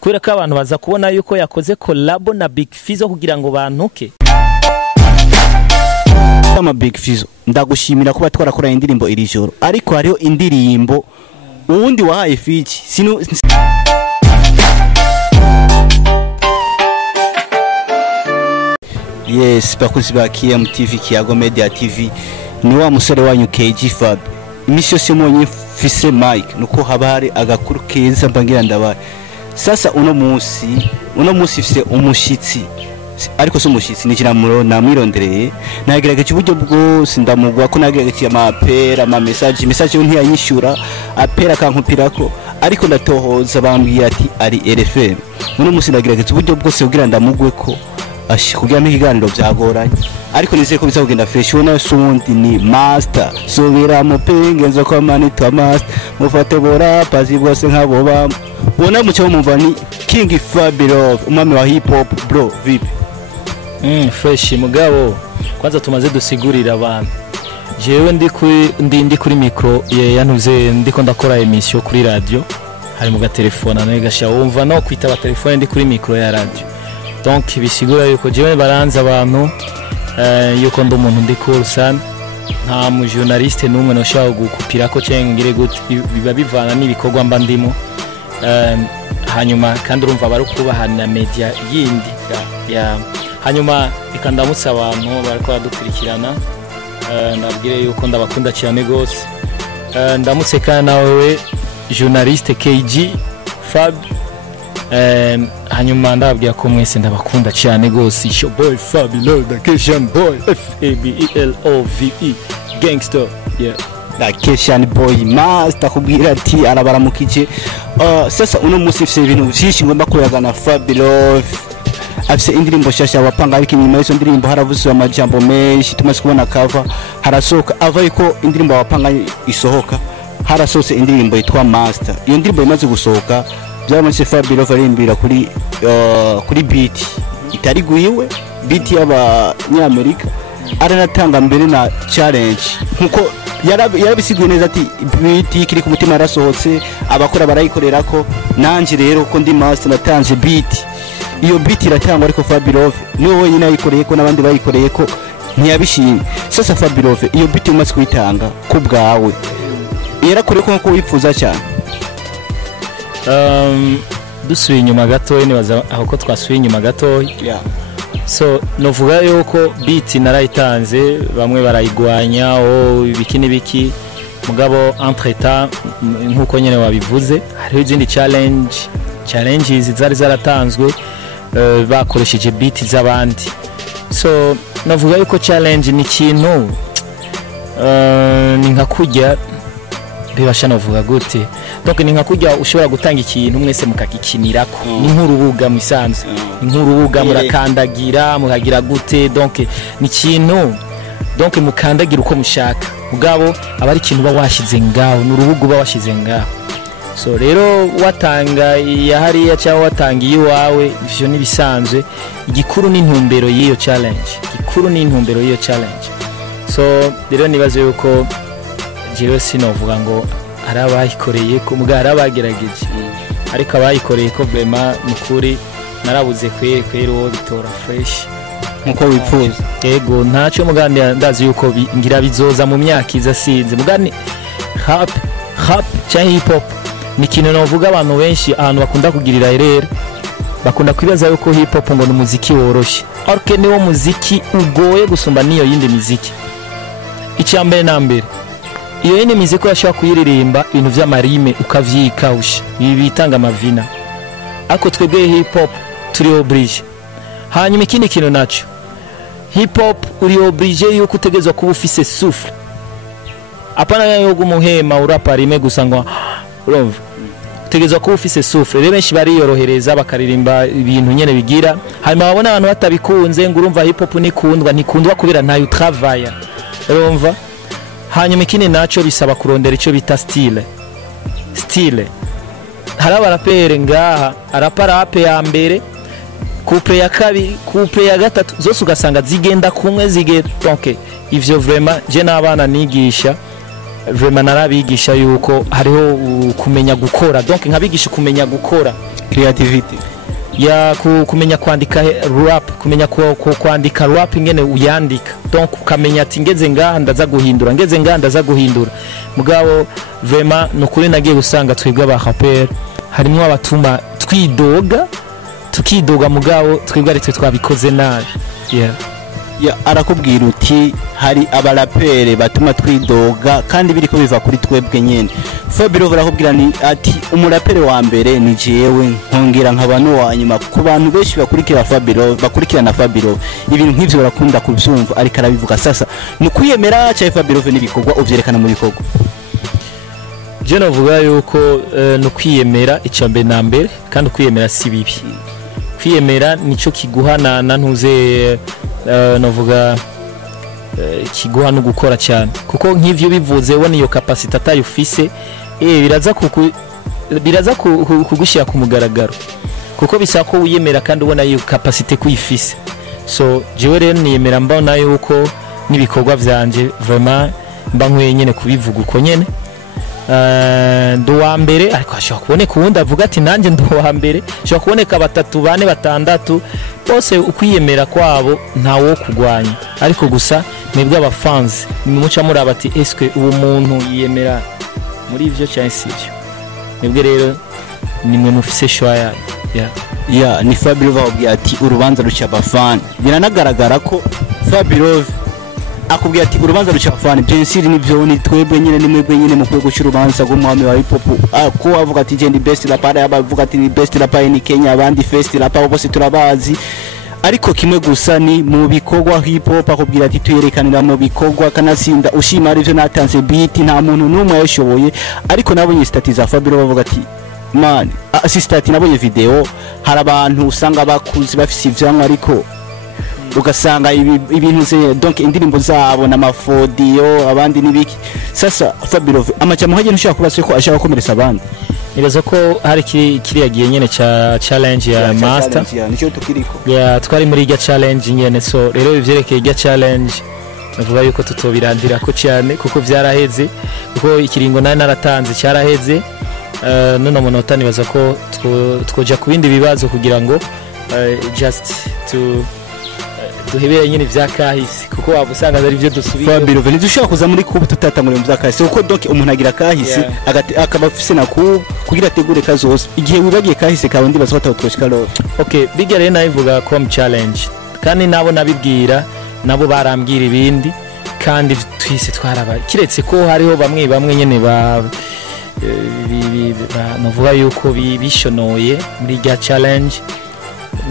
kubera ko abantu baza kubona yuko yakoze collab na Big Fizzo kugira ngo bantuke. Kama Big Fizzo ndagushimira kuba twarakora indirimbo iri joro, ariko hariho indirimbo uwundi wahaye Fiji Yes, bakuzi ba KMTV Kiyago Media TV ni wa musore wanyu KG Fab. Imisi yose monye fise mic nuko haba hari agakuru keza mbangira ndabaye. Sasa uno musi fise umushitsi, ariko so umushitsi nikira namwirondereye nagerageje uburyo bwose ndamugwa ko nagerageje amapera message ntiyanyishura apera kankupirako, ariko ndatohoza bambwiye ati ari RFM. Uno musi nagerageje uburyo bwose kugira ndamugwe ko kugira n'ikiganiro byagoranye, ariko nizeye ko bizagenda fresh. Wona sundi ni master subira mu pengenzo ko manitwa master mufate bora pazi bose nkabo ba wona mucyo mumva ni King Fabulous umwami wa hip hop bro vipi. Fresh mugabo, kwanza tumaze dusigurira abantu. Jewe ndi kuri micro yantuze ndiko ndakora emission kuri radio, hari mu gatelefone nawe gasha wumva no kwitaba telefone ndi kuri micro ya radio. Donc bisigura yuko jewe baranza abantu yuko ndo umuntu ndi cool sana, nta mu journaliste numwe no shaho gukupira ko cengire gute biba bivana n'ibikorwa mba ndimo. Hanyuma kandi urumva bari kubahana media yindi ya hanyuma ikandamutsa abantu bariko badukurikirana. Ndabwire yuko ndabakunda cyane gose. Ndamutse kana nawe journaliste KG Fab. Hanyuma ndababwira ko mwese ndabakunda cyane gose. Show boy Fabulous Vacation boy FABELOVE gangster yeah Vacation boy master kubwira ati arabaramukije. Sasa uno musi fise ibintu byinshi ngomba kuyagana Fabulous afise indirimbo shasha wapanga, ariko inyuma y'izo ndirimbo haravuze amajambo menshi tumaze kubona cover harasoka ava yuko indirimbo wapanga isohoka harasose indirimbo yitwa Master. Iyo ndirimbo imaze gusohoka byamaze Fabulous arimbira kuri beat itari guyiwe, beat y'abanyamerika aranatanga mbere na challenge nkuko yarabisiguye neza ati beat kiri ku mutima yarasohotse abakora barayikorera ko nanje rero ko ndi Master natanze beat. Iyo beat iratangwa ariko Fabulous niwe wenyine ayikoreye ko nabandi bayikoreye ko ntiyabishimye. Sasa Fabulous iyo beat umaze kuyitanga ku bwawe yarakore ko nko wifuza cyane. Dusuye inyuma gato nibaza aho ko twasuye inyuma gato so novuga yuko beat narayitanze, bamwe barayigwanya biki mugabo entretemps nkuko nyene wabivuze hariho izindi challenges zari zaratanzwe bakoresheje beat z'abandi. So novuga yuko challenge ni kintu ni nka kujya bibasha novuga gute, donc ni nka kujya ushobora gutanga ikintu mwese mukakikinirako ni nk'urubuga musanze, ni nk'urubuga murakandagira mukagira gute, donc ni kintu donc mukandagira uko mushaka mugabo abari kintu ba washize ngaho n'urubuga ba washize ngaho. So rero watanga yahari ya cyangwa watangiye iwawe ivyo nibisanzwe, igikuru ni intumbero y'iyo challenge, so rero nibaze yuko jewe sinovuga ngo arabayikoreye ko mugara bagerageje, ariko abayikoreye ko vraiment mukuri narabuze kwere wo bitora fresh nkuko wipfuza. Yego ntacyo mugandi ndazi yuko ngira bizoza mu myaka iza sinze mugani rap cyangwa hip hop ni kintu novuga abantu benshi ahantu bakunda kugirira erere, bakunda kwibaza yuko hip hop ngo n'umuziki woroshe, ariko ni wo muziki ugoye gusumba niyo yindi muziki. Icyambere nambere iyo yindi muziki yashaka kuyiririmba ibintu by'amarime ukavyikawusha ibi bitanga amavina, ako twebwe hip hop turi oblige. Hanyuma ikindi kintu naco hip hop uri oblige yuko utegezwa kuba ufise souffle, apana yo gumuhema urapa rime gusa ngo urumva utegezwa kuba ufise souffle. Rero benshi bariyorohereza bakaririmba ibintu nyene bigira, hanyuma babona abantu batabikunze ngo urumva hip hop nikundwa kubera ntayo travaya urumva. Hanyuma ikindi naco bisaba kurondera ico bita style. Haraba rapere ngaha arapa rape ya mbere, couple ya kabiri, couple ya gatatu zose ugasanga zigenda kumwe donc ivyo vraiment je nabana nigisha vraiment narabigisha yuko hariho kumenya gukora, donc nkabigisha kumenya gukora creativity ya kumenya kwandika rap, kumenya kwandika rap ingene uyandika, donc ukamenya ati ngeze ngaha ndaza guhindura, ngeze ngaha ndaza guhindura. Mugabo vraiment nukuri nagiye gusanga twebwe aba rapper harimo abatuma tukidoga mugabo twebwe ari twe twabikoze nabi. ya arakubwira uti hari abarapere batuma twidoga kandi biriko biva kuri twebwe nyene. Fabio barakubwira ni ati umurapere wa mbere ni jewe, nkongera nk'abantu wa nyuma ku bantu benshi bakurikirana Fabio ibintu nk'ivyo barakunda kuvyumva, ariko arabivuga sasa ni kwiyemera cya Fabio n'ibikorwa uvyerekana mu bikorwa. Je navuga yuko no kwiyemera icambe na mbere, kandi kwiyemera si bibi. Kwiyemera nico kiguhana ntuze navuga kiguha no gukora cyane, kuko nk'ivyo bivuze wone iyo capacity atayufise biraza kugushyira ku mugaragaro, kuko bisaba ko wiyemera kandi ubona iyo capacity kuyifise. So jewe rero niyemera mbona yuko nibikorwa vyanje vraiment mba nkwiye nyene kubivuga uko nyene. Ndo wa mbere, ariko ashobora kuboneka uwundi avuga ati nanjye ndo wa mbere, ashobora kuboneka batatu bane batandatu, bose ukwiyemera kwabo ntawo kugwanya, ariko gusa mwebwe abafans nimuca muraba ati eske uwo muntu yiyemera muri ivyo cyane sivyo. Mwebwe rero nimwe mufise shwaya ya ni Fabio babwiye ati urubanza ruca abafana. Biranagaragara ko Fabio akubwiye ati urubanza ruca abafana byensiri nivyo ni twebwe nyene ni mwebwe nyene mu kwego cy'urubanza rwo mwami wa hip hop. Ko avuga ati je ndi best rapper, abavuga ati ni best rapper in Kenya, abandi first rapper bose turabazi, ariko kimwe gusa ni mu bikorwa hip hop. Akubwira ati tuyerekanira mu bikorwa kanasinda ushima arivyo natanze beat nta muntu numwe yashoboye. Ariko nabonye stati za Fabio bavuga ati man assistant, nabonye video hari abantu usanga bakuzi bafise ivyanwa ariko ugasanga ibintu ze donc indirimbo zabo na mafodiyo abandi nibiki. Sasa Fabio amajambo haje nshaka kubase ko ashaka komeresa abandi, nibaza ko hari kiriya gihe nyene cha challenge ya master nicyo tukiriko ya twari muri ya challenge nyene. So rero ivyerekeye ya challenge navuga yuko tutobirandira ko cyane, kuko vyaraheze, kuko ikiringo nari naratanze cyaraheze. None umunota nibaza ko twoja ku bindi bibazo kugira ngo just to duhebeye nyine vyakahise, kuko wabusanga ari byo dusubira. Fabio veni dushaka kuza muri kubu tutatangura mu vyakahise, kuko donc umuntu agira kahise akaba afise na kugira ategure kazose igihe wibagiye kahise kawe ndibaza ko twoshika ro. Okay, bigere rero nayivuga com challenge, kandi nabo nabibwira nabo barambwira ibindi, kandi twise twaraba kiretse ko hariho bamwe nyene navuga yuko bishonoye muri ya challenge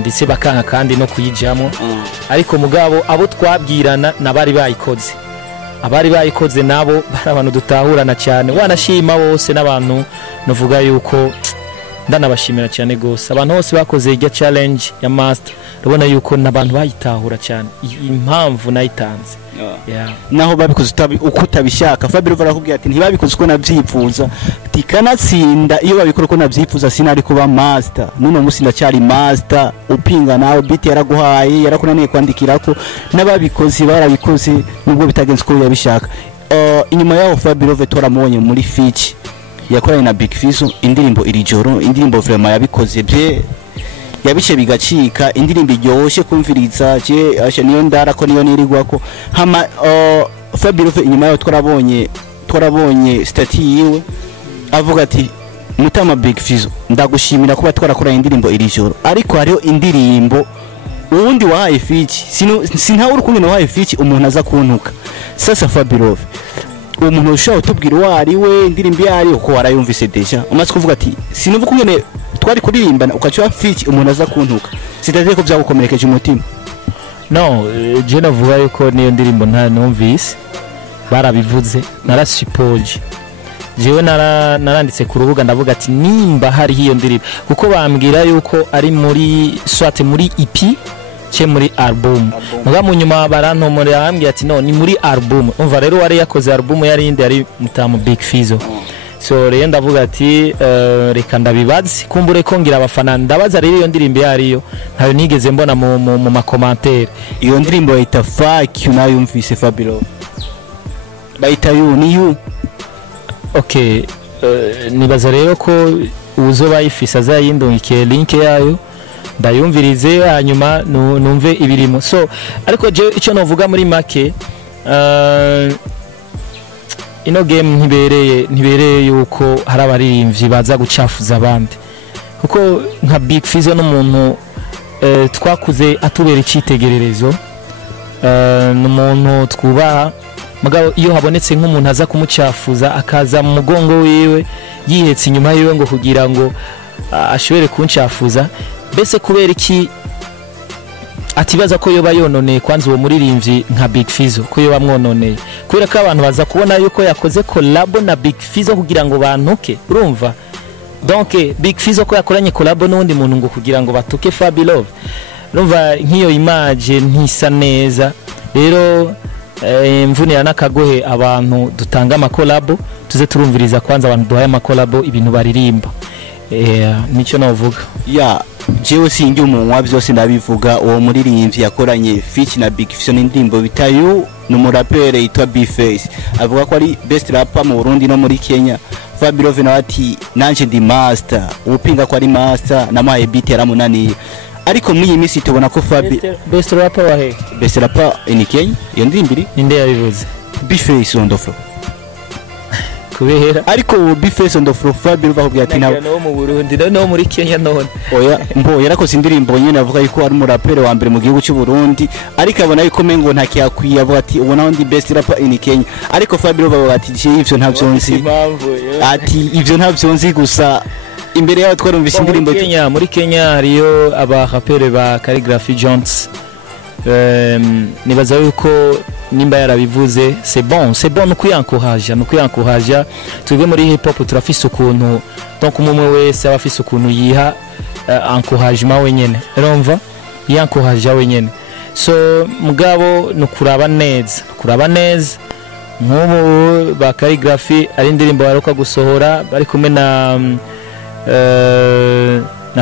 ndetse bakanga kandi no kuyijamo. Ariko mugabo abo twabwirana nabari bayikoze nabo bari abantu dutahurana cyane, wanashima bose n'abantu navuga yuko ndanabashimira cyane gose abantu bose bakoze ya challenge ya master. Urabona yuko nabantu bayitahura cyane impamvu nayitanze. Naho babikoze uko utabishaka. Fabio barakubwira ati ntibabikoze uko navyifuza, tikanatsinda iyo babikora uko navyifuza sinari kuba master. Nuno musi ndacyari master, upinga nawe beat yaraguhaye yarakunaniye kwandikirako, n'ababikoze barabikoze nubwo bitagenze uko yabishaka. Inyuma yaho Fabio toramubonye muri Fitch yakoranye na Big Fizzo indirimbo Irijoro, indirimbo vraiment yabikoze bye yabice bigacika, indirimbo iryoshye kumviriza je asha niyo ndara ko niyo nirigwako hama. Fabio inyuma yaho twarabonye stati yiwe avuga ati Mutama Big Fizzo ndagushimira kuba twarakoranye indirimbo Irijoro, ariko hariho indirimbo uwundi wahaye Fitch sintawe urukundo wahaye Fitch umuntu aza kuntuka. Sasa Fabio umuntu ushaka utubwira wari we indirimbo yari uko warayumvise deja umaze kuvuga ati sinuvuga kungene twari kuririmbana ukaciwa Fitch umuntu aza kuntuka, sitaze ko byagukomerekeje umutima. No, je navuga yuko niyo ndirimbo nta numvise barabivuze, narasipoje jewe naranditse ku rubuga ndavuga ati nimba hari hiyo ndirimbo, kuko bambwira yuko ari muri swate muri EP cye muri album. Muga munyuma barantomora bambwira ati no ni muri album. Umva rero wari yakoze album yari indi ari Mutamu Big Fizzo. So rero ndavuga ati reka ndabibaze kumbure ko ngira abafana ndabaza rero iyo ndirimbo yariyo ntayo nigeze mbona mu makomantere. Iyo ndirimbo bayita fuck you nayumvise Fabio bayita you ni you. Okay, nibaza rero ko uzoba yifisa azayindungikiye link yayo ndayumvirize hanyuma numve ibirimo. So ariko je icyo novuga muri make ino game ntibereye yuko hari abaririmbyi baza gucafuza abandi, kuko nka Big Fizzo n'umuntu twakuze atubera icyitegererezo, n'umuntu twubaha. Mugabo iyo habonetse nk'umuntu aza kumucafuza akaza mu mugongo wiwe yihetse inyuma yiwe ngo kugira ngo ashobore kuncafuza, bese kubera iki atibaza ko yoba yononeye kwanza uwo muririmbyi nka Big Fizzo, ko yoba mwononeye kubera ko abantu baza kubona yuko yakoze collab na Big Fizzo kugira ngo bantuke, urumva? Donc Big Fizzo ko yakoranye collab n'undi muntu ngo kugira ngo batuke Fabi Love, urumva nk'iyo image ntisa neza. Rero mvunira n'akagohe abantu dutanga amakolabo tuze turumviriza kwanza abantu duhaye amakolabo ibintu baririmba, nicyo navuga. jewe sinjye umunwa byose ndabivuga. Uwo muririmbyi yakoranye feat na Big Fizzo n'indirimbo bitayu n'umurapere yitwa B-Face, avuga ko ari best rapper mu Burundi no muri Kenya. Fabi Love nawe ati nanje ndi master, upinga ko ari master namaye beat yaramunaniye. Ariko muri iyi minsi tubona ko Fabi best rapper wahe, best rapper in Kenya, iyo ndirimbo ninde yabivuze? B-Face on the floor. Kubera ariko B-Face on the floor Fabi Love akubwira ati no mu Burundi no muri Kenya none oya mbo yarakoze indirimbo nyene avuga yuko ari umurapere wa mbere mu gihugu cy'u Burundi, ariko abona yuko mengo ntakiyakwiye, avuga ati ubona ndi best rapper in Kenya. Ariko Fabi Love avuga ati ivyo ntavyo nzi, ati ivyo ntavyo nzi gusa imbere yaho twarumvise indirimbo muri Kenya hariyo abarapere ba Calligraphy Jones, nibaza yuko nimba yarabivuze c'est bon no kwiyankoraja twebwe muri hip hop turafise ukuntu, donc umwe wese abafise ukuntu yiha encouragement wenyene, urumva yankoraja wenyene. So mugabo nukuraba neza nk'ubu ba Calligraphy ari indirimbo baruka gusohora bari kumwe na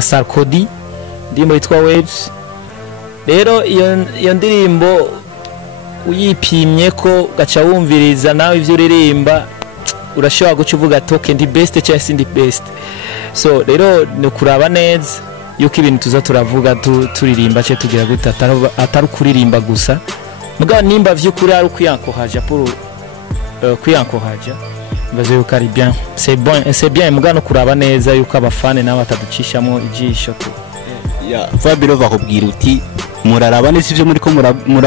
Sarkodie, indirimbo yitwa Waves. Rero iyo ndirimbo uyipimye ko gaca wumviriza nawe ivyo uririmba urashobora guca uvuga toke ndi best cyangwa sindi best. So rero no kuraba neza yuko ibintu tuza turavuga turirimba cyo tugira gute atari kuririmba gusa, mugabo nimba vy'ukuri ari kwiyankoraja pour kwiyankoraja bazo yuko ari bien, c'est bien mugabo no kuraba neza yuko abafane nabo bataducishamo ijisho tu. Fabi Love akubwira uti muraraba neza ivyo muri ko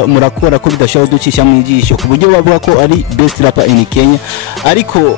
murakora ko bidashobora ducisha mu ijisho ku buryo bavuga ko ari best rapper in Kenya. Ariko